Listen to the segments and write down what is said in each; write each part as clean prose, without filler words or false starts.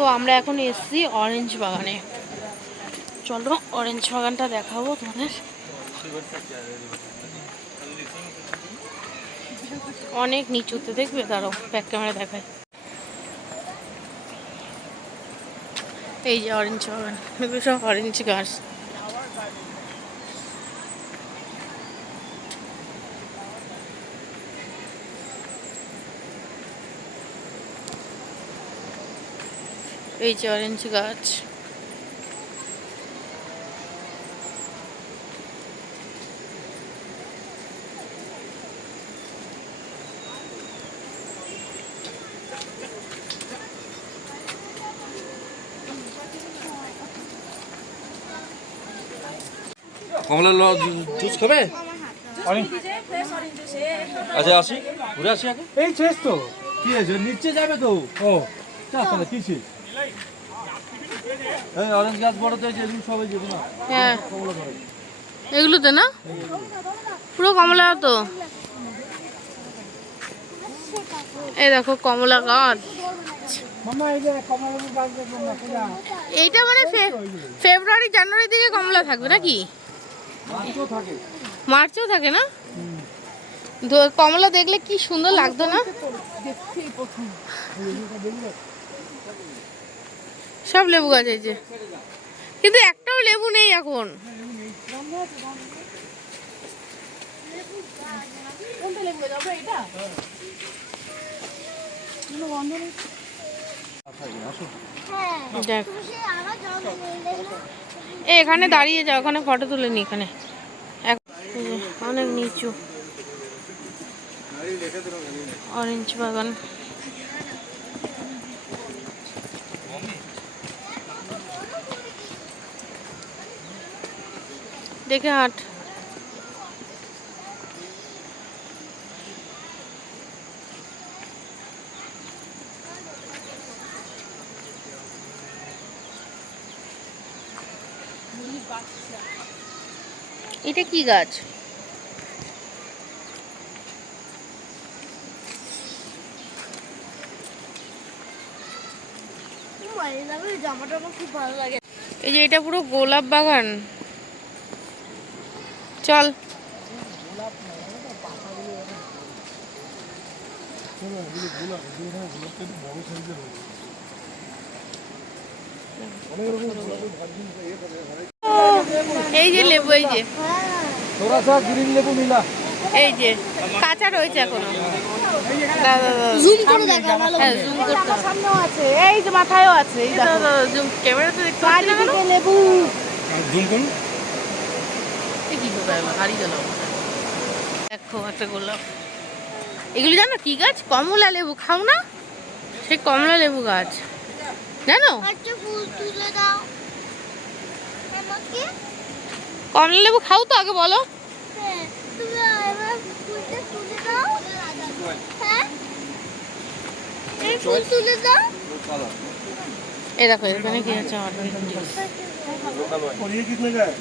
তো আমরা এখন এসেছি অরেঞ্জ বাগানে। চলো অরেঞ্জ বাগানটা দেখাবো তোমাদের। অনেক নিচুতে, দেখবে দাঁড়াও ব্যাক ক্যামেরা দেখায়। এই যে অরেঞ্জ বাগান, এগুলো সব অরেঞ্জ গাছ। এই যে অরেঞ্জ গাছ। কমলা জুস খাবে? আচ্ছা আসি, ঘুরে আসি আগে। এই শেষ তো, কি আছে নিচে যাবে তো? ও তাহলে কিসে এই অরেঞ্জ গাছ বড় তো, এগুলো সবাই যাবে না। হ্যাঁ কমলা ধরে এগুলোতে না, পুরো কমলা তো। এই দেখো কমলা গাছ। মামা এই যে কমলালেবু গাছ দেখবেন না পুরা। এইটা মানে ফেব্রুয়ারি জানুয়ারি দিকে কমলা থাকবে নাকি? মাছও থাকে। মার্চেও থাকে না? কমলা দেখলে কি সুন্দর লাগতো না? সব লেবু গাছ এই যে, কিন্তু একটাও লেবু নেই এখন। দেখ এখানে দাঁড়িয়ে যাও, ওখানে ফটো তুলে নি। এখানে অনেক নিচু অরেঞ্জ বাগান। দেখে হাট। এটা কি গাছ? জামাটা আমার খুব ভালো লাগে। এই যে এটা পুরো গোলাপ বাগান। চল এই যে লেবু, এই যে थोड़ा सा ग्रीन लेबू मिला। এই যে কাঁচা রয়েছে এখনো। জুম করে দেখা ভালো। হ্যাঁ জুম করতে হবে। সামনেও আছে, এই যে মাথায়ও আছে, এই দেখো জুম ক্যামেরাতে দেখতে পাচ্ছি না কেন? চারিদিকে লেবু। জুম করুন। এ কি হবে, গাড়ি চালাও। দেখো একটা গোলাপ। এগুলি জানো কি গাছ? কমলা লেবু। খাও না? সেই কমলা লেবু গাছ জানো? একটা ফুল তুলে দাও আমাকে। কমলা লেবু খাও তো আগে বলো। হ্যাঁ, তুমি এবার ফুলটা তুলে দাও। হ্যাঁ, এই ফুল তুলে দাও। এই দেখো এখানে কি আছে? Orange juice. और ये कितने का है?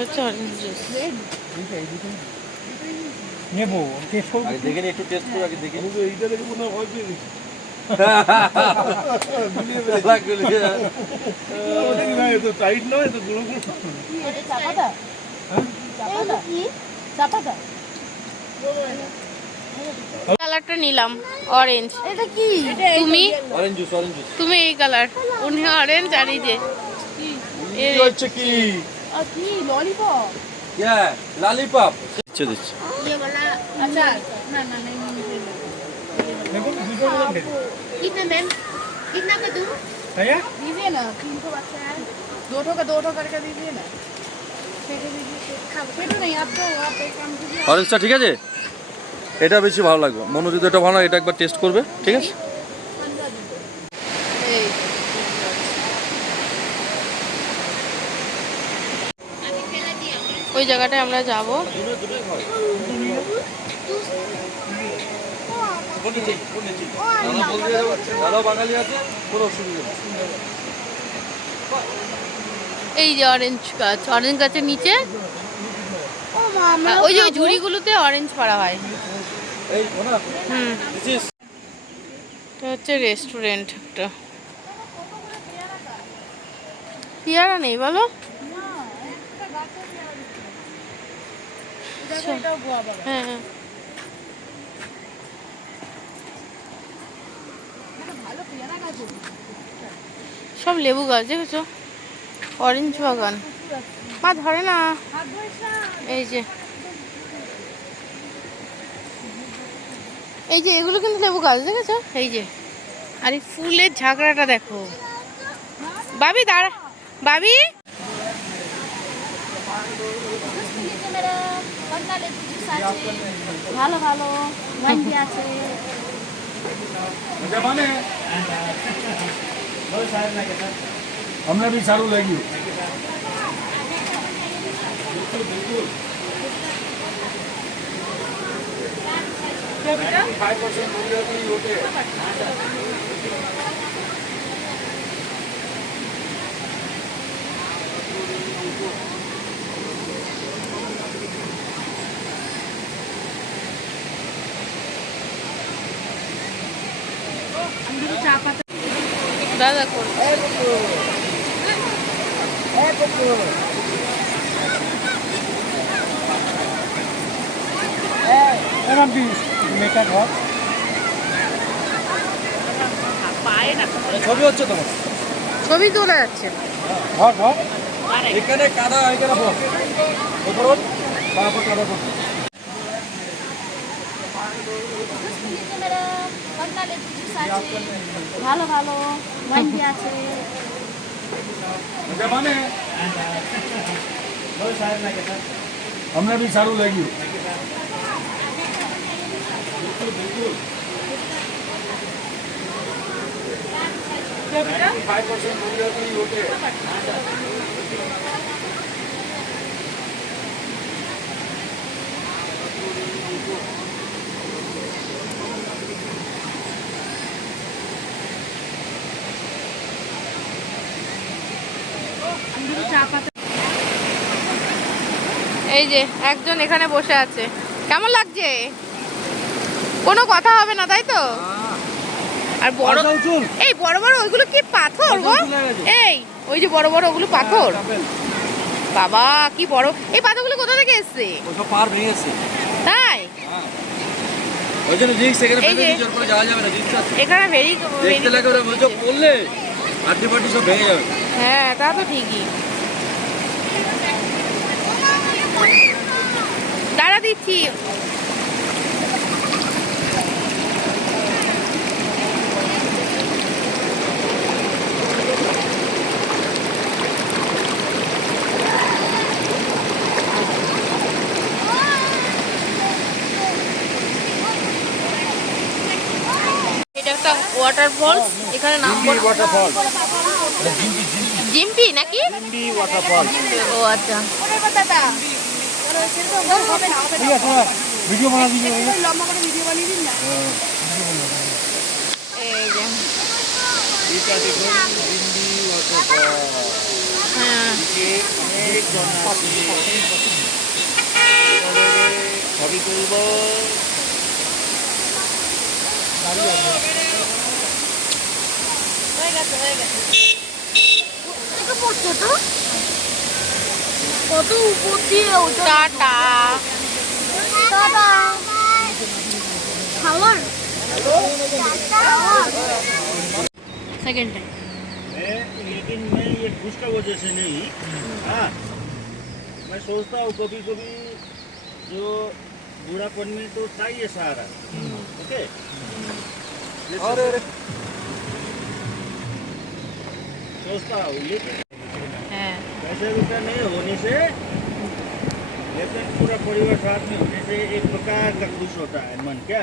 হচ্ছে অরেঞ্জ জুস। নেবো টেস্ট করব। আগে দেখে নি, একটু টেস্ট করে আগে দেখে নি। এইটা দেখে মনে হয় ভয় পেয়ে গেছি। ওটা কি ভাই, তো টাইট নয় তো গুলো গুলো। এটা চাপাটা? হ্যাঁ, চাপাটা কি? চাপাটা কালারটা নিলাম অরেঞ্জ। এটা কি? তুমি অরেঞ্জ জুস, অরেঞ্জ জুস। তুমি এই কালার, উনি অরেঞ্জ আর এই যে কি হচ্ছে কি? আর কি ললিপপ? क्या लॉलीपॉप দিচ্ছে দিচ্ছে। ये वाला अचार ना ना नहीं देखो दूसरा वाला दे। कितने मैम कितना का दूं? भैया दीजिए ना, 300 बच्चा है, दो ठो करके दीजिए ना। फेंटे दीजिए, फेंटो नहीं आप दो, आप एक काम कीजिए। অরেঞ্জটা ঠিক আছে, এটা বেশি ভালো লাগবে। মনু যদি এটা ভালো হয়, এটা একবার টেস্ট করবে, ঠিক আছে? এই ওই জায়গাটায় আমরা যাব। বাঙালি আছে, কোনো অসুবিধা নেই। এই যে অরেঞ্জ গাছ, অরেঞ্জ গাছের নিচে ও মামা ওই যে ঝুড়িগুলোতে অরেঞ্জ পাড়া হয়। এই ওনা হুম, দিস ইজ এটা হচ্ছে রেস্টুরেন্ট একটা। পেয়ারা নেই বলো? না, একটা গাছে পেয়ারা দিচ্ছে। দেখো এটাও গোয়া বাগান। হ্যাঁ হ্যাঁ। এটা ভালো পেয়ারা গাছ আছে। সব লেবু গাছ দেখেছো, অরেঞ্জ বাগান। মা ধরে না, হাত ধরিস না। এই যে এই যে এগুলো কিন্তু লেবু গাছ দেখেছো, এই যে। আর এই ফুলের ঝাঁকড়াটা দেখো। বাবি দাঁড়া, বাবি ভালো ভালো ওয়াইন भी আছে। हमने भी सारू लगी চা পাতা দাদা করে एरम भी मेका घर পায় না, ছবি হচ্ছে তোমার ছবি তোলা যাচ্ছে। घर घर এখানে কাদা এখানে বল ওপর তারপর কাদা বল ভালো ভালো ওয়াইন भी আছে। মানে हमने भी सारू लगी চা পাতা এই যে একজন এখানে বসে আছে, কেমন লাগছে? কোনো কথা হবে না তাই তো? আর বড় এই বড় বড় ওইগুলো কি পাথর গো? এই ওই যে বড় বড় ওগুলো পাথর, বাবা কি বড়! এই পাথরগুলো কোথা থেকে এসছে? ওসব পার ভেঙে গেছে তাই ওই জন্য রিক্স এখানে এই যে ফেলে জোর করে যাওয়া যাবে না রিক্স আছে এখানে দেখতে লাগে ওরা বলছো পড়লে আড্ডি পাড্ডি সব ভেঙে যাবে হ্যাঁ তা তো ঠিকই। দাঁড়া দিচ্ছি। এটা একটা ওয়াটারফল, এখানে নাম বল वाटरफॉल জিম্পি নাকি? जिम्बी वाटरफॉल ও আচ্ছা। দাদা হবে না হবে ठीक है थोड़ा वीडियो बना दीजिए भैया লম্বা করে ভিডিও বানিয়ে দিন না। এই যে এটা দেখুন জিম্বি वाटरफॉल হ্যাঁ যে অনেক জন আছে ছবি তুলব হয়ে গেছে হয়ে গেছে। কত পড়ছে তো? কত উপর দিয়ে ওটা? টাটা দাদা খাওয়ার সেকেন্ড টাইম। लेकिन मैं ये घूस का वजह से नहीं हाँ मैं सोचता हूँ कभी कभी जो बूढ़ापन में तो चाहिए सहारा ओके अरे अरे सोचता हूँ लेकिन হ্যাঁ पैसे रुपया नहीं होने से लेकिन पूरा परिवार साथ में होने से एक प्रकार का खुश होता है मन क्या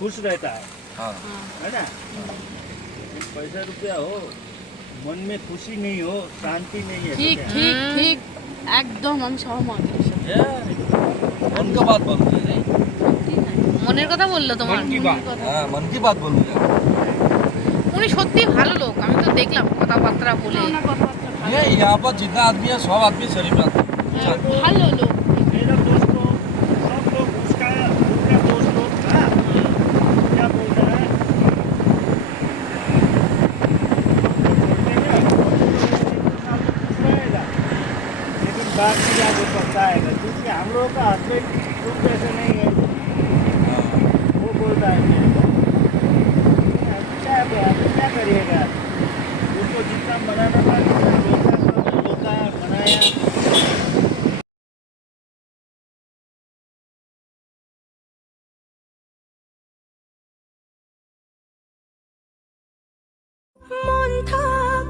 खुश रहता है हाँ है ना लेकिन पैसा रुपया हो मन में खुशी नहीं हो शांति नहीं है तो ঠিক क्या? ঠিক ঠিক একদম আমি সহমত এর সাথে। मन का बात बोल रहे हैं মনের কথা বললো তোমার? हाँ मन की बात बोल रहे हैं উনি সত্যি ভালো লোক, আমি তো দেখলাম কথাবার্তা বলে। ওনার কথাবার্তা ভালো। ये यहाँ पर जितना आदमी है सब आदमी शरीफ आदमी হ্যাঁ, ভালো লোক। मेरा दोस्त लोग सब लोग उसका दोस्त लोग हाँ क्या बोलता है बात की आपको पता है क्योंकि हम लोगों का हस्बैंड तुम जैसे नहीं है, वो बोलता है मेरे को क्या करिएगा, उसको जितना बनाना था धोखा बनाया। মন থাক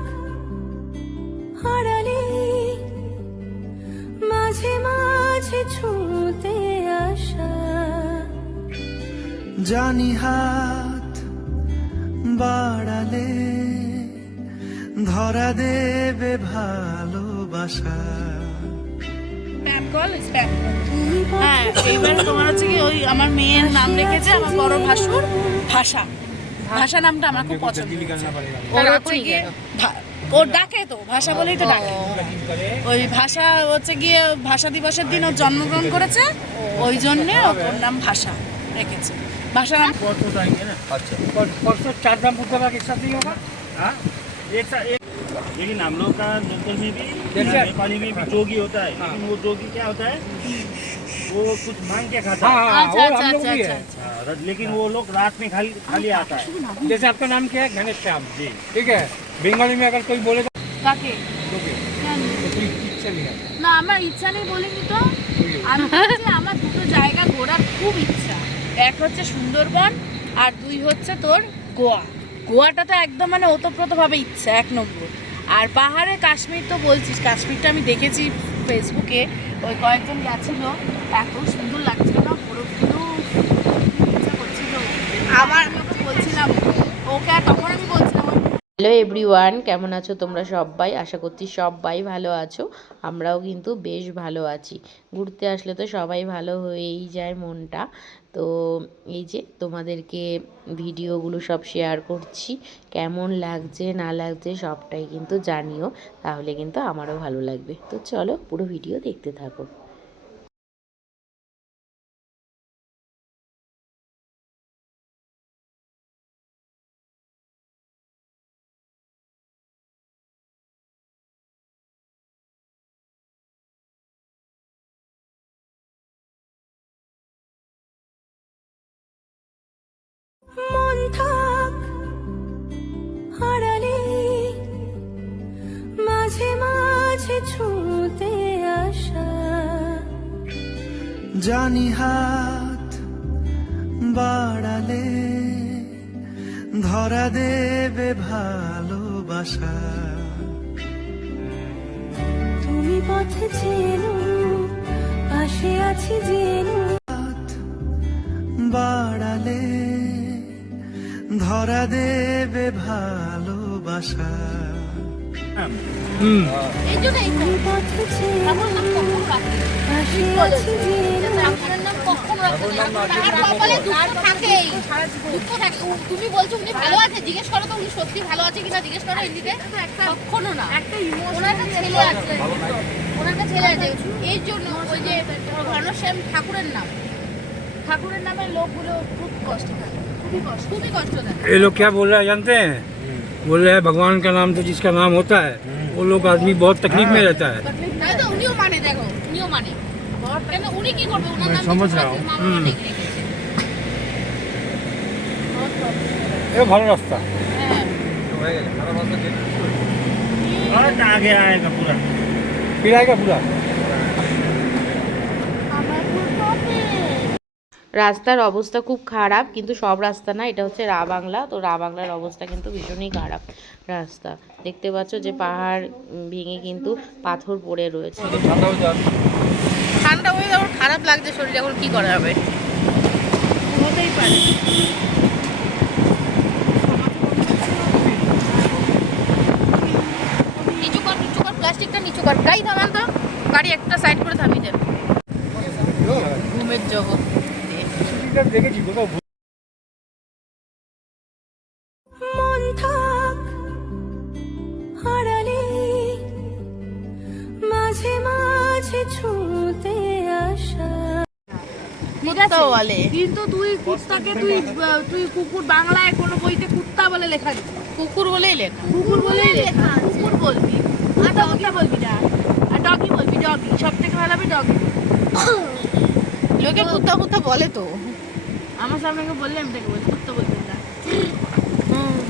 হারালে মাঝে মাঝে ছুঁতে আসা জানি হাত বাড়ালে ধরা দেবে ভালোবাসা। Spam call spam. হ্যাঁ এইবার তোমার হচ্ছে কি ওই আমার মেয়ের নাম রেখেছে আমার বড় ভাসুর ভাষা। ভাষা নামটা আমার খুব পছন্দ। ওর হচ্ছে গিয়ে ওর ডাকে তো ভাষা বলেই তো ডাকে। ওই ভাষা হচ্ছে গিয়ে ভাষা দিবসের দিন ওর জন্মগ্রহণ করেছে, ওই জন্যে ওর নাম ভাষা রেখেছে। भाषा नाम परसों तो आएंगे ना। अच्छा परसों 4 धाम पूजा एक साथ नहीं होगा? हाँ एक साथ एक। लेकिन हम लोग का लोकल में भी नेपाली में भी जोगी होता है, लेकिन वो जोगी क्या होता है, वो कुछ मांग के खाता है। अच्छा अच्छा अच्छा अच्छा। हाँ, लेकिन वो लोग रात में खाली आता है। जैसे आपका नाम क्या है? घनेश श्याम जी, ठीक है। बंगाली में अगर कोई बोले কাকে तो कोई इच्छा नहीं है। না আমার ইচ্ছা নেই বলিনি তো, আমি বলছি আমার দুটো জায়গা ঘোরার খুব ইচ্ছা। এক হচ্ছে সুন্দরবন আর দুই হচ্ছে তোর গোয়া। গোয়াটা তো একদম মানে ওতপ্রোতভাবে ইচ্ছা 1 নম্বর। আর পাহাড়ে কাশ্মীর তো বলছিস, কাশ্মীরটা আমি দেখেছি ফেসবুকে, ওই কয়েকজন গেছিল, এত সুন্দর লাগছিল না বরফগুলো, ইচ্ছা করছিল। আমার বলছিলাম ওকে, আর তখন আমি বলছিলাম হ্যালো এভরিওয়ান, কেমন আছো তোমরা সবাই? আশা করছি সবাই ভালো আছো, আমরাও কিন্তু বেশ ভালো আছি। ঘুরতে আসলে তো সবাই ভালো হয়েই যায় মনটা। তো এই যে তোমাদেরকে ভিডিওগুলো সব শেয়ার করছি, কেমন লাগছে না লাগছে সবটাই কিন্তু জানিও, তাহলে কিন্তু আমারও ভালো লাগবে। তো চলো পুরো ভিডিও দেখতে থাকো। মন থাক হারালে মাঝে মাঝে ছুঁতে আসা জানি হাত বাড়ালে ধরা দেবে ভালোবাসা। তুমি পথে চেনো পাশে আছি জেনো বাড়ালে ধরা দেবে ভালোবাসা। এই জন্যই তো পথে আমার নাম কখন রাখি, পাশে আছি জেনো আপনার নাম কখন রাখি, আর কপালে দুঃখ থাকেই, দুঃখ থাকে। তুমি বলছো উনি ভালো আছে, জিজ্ঞেস করো তো উনি সত্যি ভালো আছে কিনা, জিজ্ঞেস করো এমনিতে। কখনো না, একটা ওনার একটা ছেলে আছে, ওনার একটা ছেলে আছে, এই জন্য ওই যে ঘনশ্যাম ঠাকুরের নাম, ঠাকুরের নামের লোকগুলো খুব কষ্ট থাকে, খুবই কষ্ট থাকে। ये लोग क्या बोल रहे हैं जानते हैं? बोल रहे हैं भगवान का नाम तो जिसका नाम होता है वो लोग आदमी बहुत तकलीफ में रहता है। তাই তো উনিও মানে, দেখো উনিও মানে, কেন উনি কি করবে, ওনার নাম समझ रहा हूँ। ये ভালো রাস্তা। और आगे आएगा पूरा। फिर आएगा पूरा। রাস্তার অবস্থা খুব খারাপ, কিন্তু সব রাস্তা না, এটা হচ্ছে রা বাংলা। তো রা বাংলার অবস্থা কিন্তু ভীষণই খারাপ রাস্তা। দেখতে পাচ্ছ যে পাহাড় ভেঙে কিন্তু পাথর পড়ে রয়েছে। ঠান্ডা হয়ে যাওয়ার খারাপ লাগছে শরীরে, এখন কি করা যাবে, হতেই পারে। নিচু কর, নিচু কর, প্লাস্টিকটা নিচু কর। গাড়ি থামান তো, গাড়ি একটা সাইড করে থামিয়ে দেন। ঘুমের জগৎ দেখেছি কোথাও। মন থাক হারালে মাঝে মাঝে ছুঁতে আসা। কুত্তা বলে, কিন্তু তুই কুত্তাকে তুই কুকুর, বাংলায় কোনো বইতে কুত্তা বলে লেখা নেই, কুকুর বলেই লেখা, কুকুর বলেই লেখা, কুকুর বলবি, আটা কুত্তা বলবি না, আটা ডগি বলবি, ডগি সব থেকে ভালো হবে ডগি। লোকে কুত্তা কুত্তা বলে তো। আমার সামনে কেউ বললে আমি তাকে বলছি কুত্তা বলবেন না।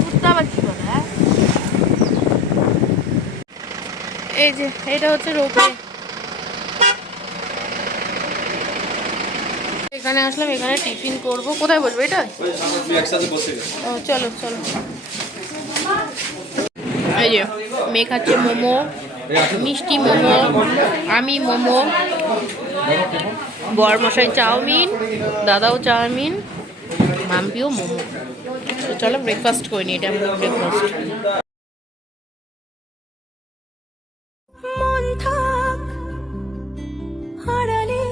কুত্তা আবার কি বলে? হ্যাঁ এই যে এটা হচ্ছে রোপওয়ে। এখানে আসলাম, এখানে টিফিন করব। কোথায় বসবো? এটা একসাথে বসে ও চলো চলো। এই যে মেয়ে খাচ্ছে মোমো, মিষ্টি মোমো, আমি মোমো, বরমশাই চাউমিন, দাদাও চাউমিন, মাম্পিও মোমো। তো চলো ব্রেকফাস্ট করে নিই, এটা আমাদের ব্রেকফাস্ট। মন থাক হারালে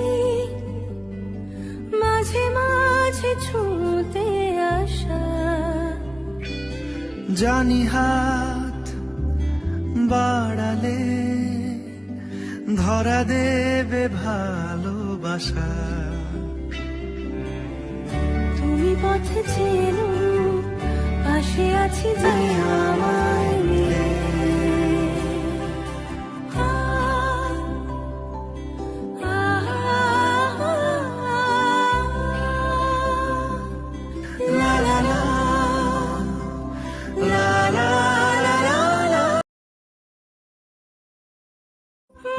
মাঝে মাঝে ছুঁতে আসা, জানি হাত বাড়ালে ধরা দেবে ভালোবাসা, তুমি পথে চেনো পাশে আছি যে আমায় নিয়ে।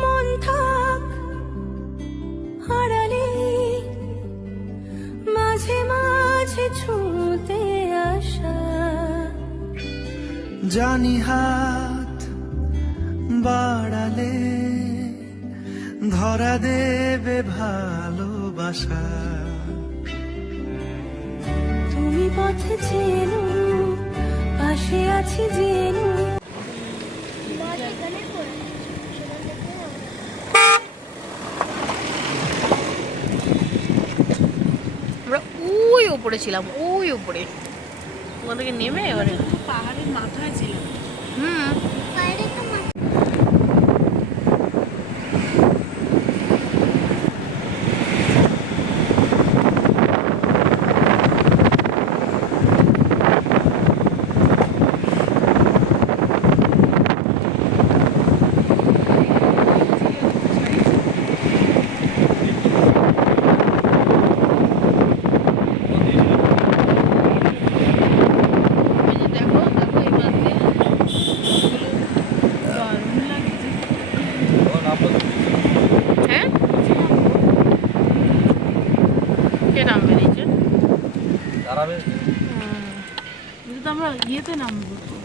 মন থাক হারালে মাঝে মাঝে ছুঁতে আসা, জানি হাত বাড়ালে ধরা দেবে ভালোবাসা, তুমি পথে চেনো পাশে আছি জেনো। আমরা ওই ওপরে ছিলাম, ওই ওপরে ওখান থেকে নেমে এবারে পাহাড়ের মাথায় ছিল। হুম দেখো দেখো এই মাছ দিয়ে হ্যাঁ কে নামবে নিচে? দাঁড়াবে। কিন্তু তো আমরা ইয়েতে নামবো তো।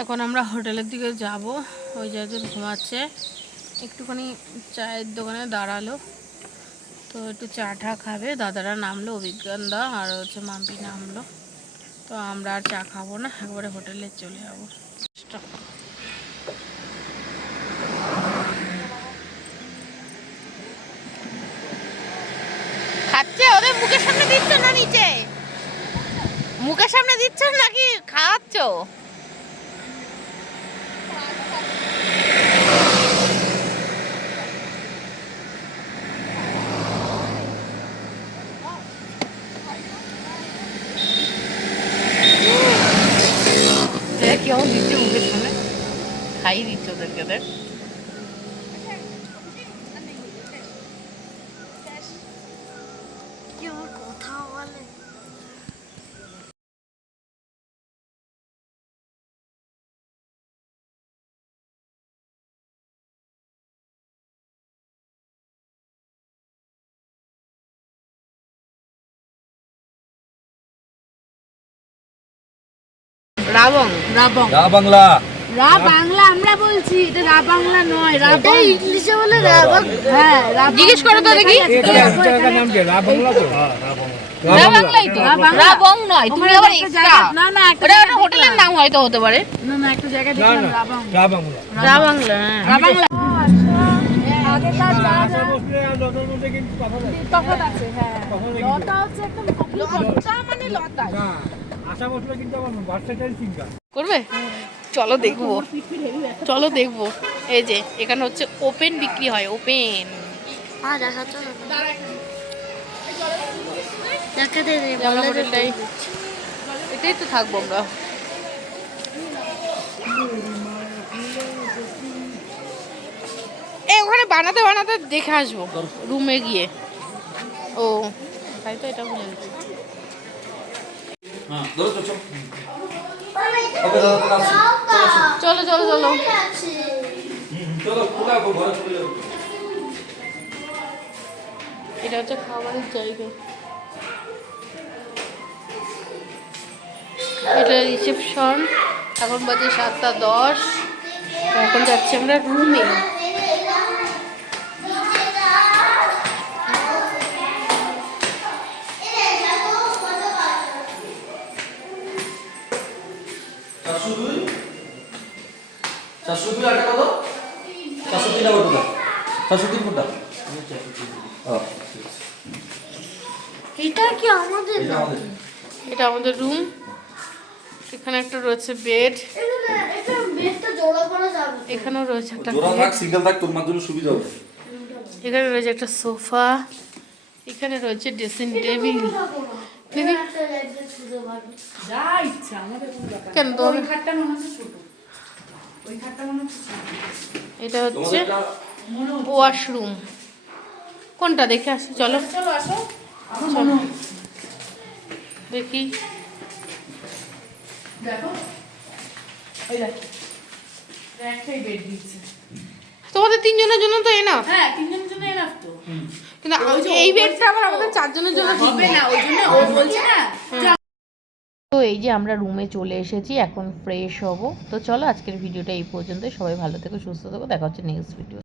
এখন আমরা হোটেলের দিকে যাব। ওই জায়গায় ঘুমাচ্ছে, একটুখানি চায়ের দোকানে দাঁড়ালো, তো একটু চা টা খাবে। দাদারা নামলো, অভিজ্ঞানদা আর হচ্ছে মাম্পি নামলো। তো আমরা আর চা খাবো না, একবারে হোটেলে চলে যাবো। খাচ্ছে? ওদের মুখের সামনে দিচ্ছ না নিচে? মুখের সামনে দিচ্ছ নাকি খাওয়াচ্ছ? কেমন দিচ্ছে মুখের সামনে, খাইয়ে দিচ্ছে ওদেরকে। দেখ রাবং রাবং রা বাংলা। রা বাংলা আমরা বলছি, এটা রা বাংলা নয়, রা ইংলিশে বলে রাবং। হ্যাঁ জিজ্ঞেস করো তো দেখি। नाम क्या रा बांग्ला तो রাবাংলাই তো, রাবং নয়। তুমি আবার এক্সট্রা না না একটা ওটা একটা হোটেলের নাম হয়তো হতে পারে। না না একটা জায়গায় দেখলাম রা বাংলা। रा बांग्ला রাবাংলা রা বাংলা আগেকার যা যা বসলে আর লতার মধ্যে কিন্তু তফাৎ আছে। তফাৎ আছে। হ্যাঁ তখন লতা হচ্ছে একদম লতা মানে লতা। না আশা বসলে কিন্তু আমার ভার্সেটাইল সিঙ্গার করবে। চলো দেখবো, চলো দেখবো। এই যে এখানে হচ্ছে ওপেন বিক্রি হয়, ওপেন। আমরা হোটেলটাই এটাই তো থাকবো আমরা। ওখানে বানাতে বানাতে দেখে আসবো রুমে গিয়ে। ও তাই তো, এটা ভুলে গেছি। চলো চলো চলো, এটা হচ্ছে খাবারের জায়গা, এটা রিসেপশন। এখন বাজে 7:10। এখন যাচ্ছি আমরা রুমে। এটা কি আমাদের? এটা আমাদের রুম। এখানে একটা রয়েছে বেড, এটা বেডটা জোড়া করা যাবে? এখানেও রয়েছে একটা জোড়া bed, থাক সিঙ্গেল থাক তোর মাধ্যমে সুবিধা হবে। এখানে রয়েছে একটা সোফা, এখানে রয়েছে ড্রেসিং টেবিল। দিদি যা ইচ্ছা আমাদের কোনো ব্যাপার কেন না। তো ওই খাটটা মনে হচ্ছে ছোট, ওই খাটটা মনে হচ্ছে ছোট। এটা হচ্ছে ওয়াশরুম। কোনটা দেখে আসি, চলো চলো আসো। চলো দেখি। দেখো ওই দেখো একটাই বেড দিচ্ছে। তোমাদের 3 জনের জন্য তো এনা, হ্যাঁ 3 জনের জন্য এনাফ তো। কিন্তু এই বেডটা আবার আমাদের 4 জনের জন্য ঠিক হবে না। না, ওই জন্য ও বলছে না। তো এই যে আমরা রুমে চলে এসেছি, এখন ফ্রেশ হব। তো চলো আজকের ভিডিওটা এই পর্যন্ত। সবাই ভালো থেকো, সুস্থ থেকো, দেখা হচ্ছে নেক্সট ভিডিও।